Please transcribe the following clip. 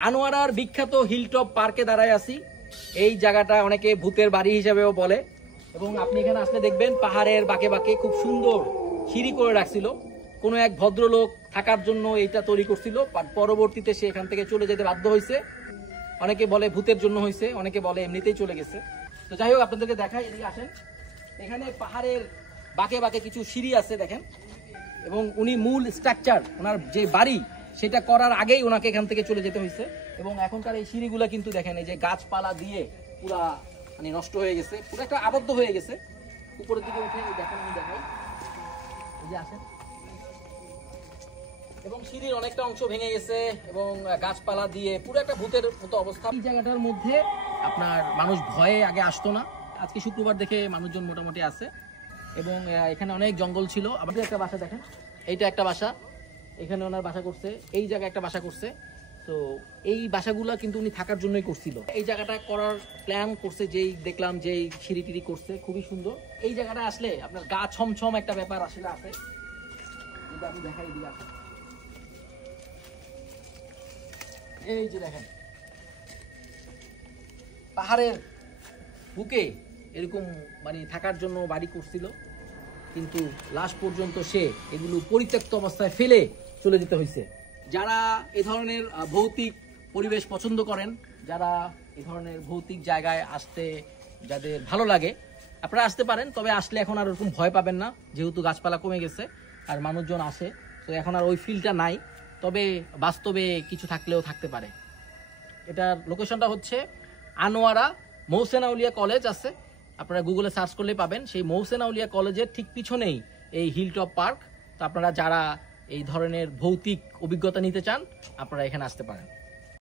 আনোয়ারার বিখ্যাত হিলটপ পার্কে দাঁড়ায় আছি। এই জায়গাটা অনেকে ভূতের বাড়ি হিসেবেও বলে এবং আপনি এখানে আসলে দেখবেন পাহাড়ের বাঁকে বাঁকে খুব সুন্দর সিঁড়ি করে রাখছিল। কোনো এক ভদ্রলোক থাকার জন্য এইটা তৈরি করছিল, পরবর্তীতে সে এখান থেকে চলে যেতে বাধ্য হয়েছে। অনেকে বলে ভূতের জন্য হয়েছে, অনেকে বলে এমনিতেই চলে গেছে। তো যাই হোক, আপনাদেরকে দেখাই, এদিকে আসেন। এখানে পাহাড়ের বাঁকে বাঁকে কিছু সিঁড়ি আছে দেখেন, এবং উনি মূল স্ট্রাকচার ওনার যে বাড়ি সেটা করার আগেই ওনাকে এখান থেকে চলে যেতে হয়েছে। এবং এখনকার এই সিঁড়িগুলা কিন্তু দেখেন এই যে গাছপালা দিয়ে পুরা মানে নষ্ট হয়ে গেছে, পুরো একটা আবদ্ধ হয়ে গেছে। উপরের দিকে উঠে দেখেন, আমি দেখাই, এই যে আসেন, এবং সিঁড়ির অনেকটা অংশ ভেঙে গেছে এবং গাছপালা দিয়ে পুরো একটা ভূতের মতো অবস্থা। এই জায়গাটার মধ্যে আপনার মানুষ ভয়ে আগে আসতো না, আজকে শুক্রবার দেখে মানুষজন মোটামুটি আছে। এবং এখানে অনেক জঙ্গল ছিল। আমাদের একটা বাসা দেখেন, এইটা একটা বাসা, এখানে ওনার বাসা করছে, এই জায়গায় একটা বাসা করছে। তো এই বাসাগুলা কিন্তু উনি থাকার জন্যই করছিল। এই জায়গাটা করার প্ল্যান করছে, যেই দেখলাম যে সিঁড়ি টিড়ি করছে, খুবই সুন্দর। এই জায়গাটা আসলে আপনার গা ছমছম একটা ব্যাপার আসলে আছে। আমি দেখাই দিলাম, এই যে দেখেন পাহাড়ের বুকে এরকম মানে থাকার জন্য বাড়ি করছিল, কিন্তু লাস্ট পর্যন্ত সে এগুলো পরিত্যক্ত অবস্থায় ফেলে চলে যেতে হয়েছে। যারা এ ধরনের ভৌতিক পরিবেশ পছন্দ করেন, যারা এ ধরনের ভৌতিক জায়গায় আসতে যাদের ভালো লাগে, আপনারা আসতে পারেন। তবে আসলে এখন আর ওরকম ভয় পাবেন না, যেহেতু গাছপালা কমে গেছে আর মানুষজন আসে, তো এখন আর ওই ফিলটা নাই। তবে বাস্তবে কিছু থাকলেও থাকতে পারে। এটার লোকেশনটা হচ্ছে আনোয়ারা মহসেন আউলিয়া কলেজ আছে, আপনারা গুগলে সার্চ করলে পাবেন। সেই মহসেন আউলিয়া কলেজের ঠিক পিছনেই এই হিলটপ পার্ক। তো আপনারা যারা এই ধরনের ভৌতিক অভিজ্ঞতা নিতে চান, আপনারা এখানে আসতে পারেন।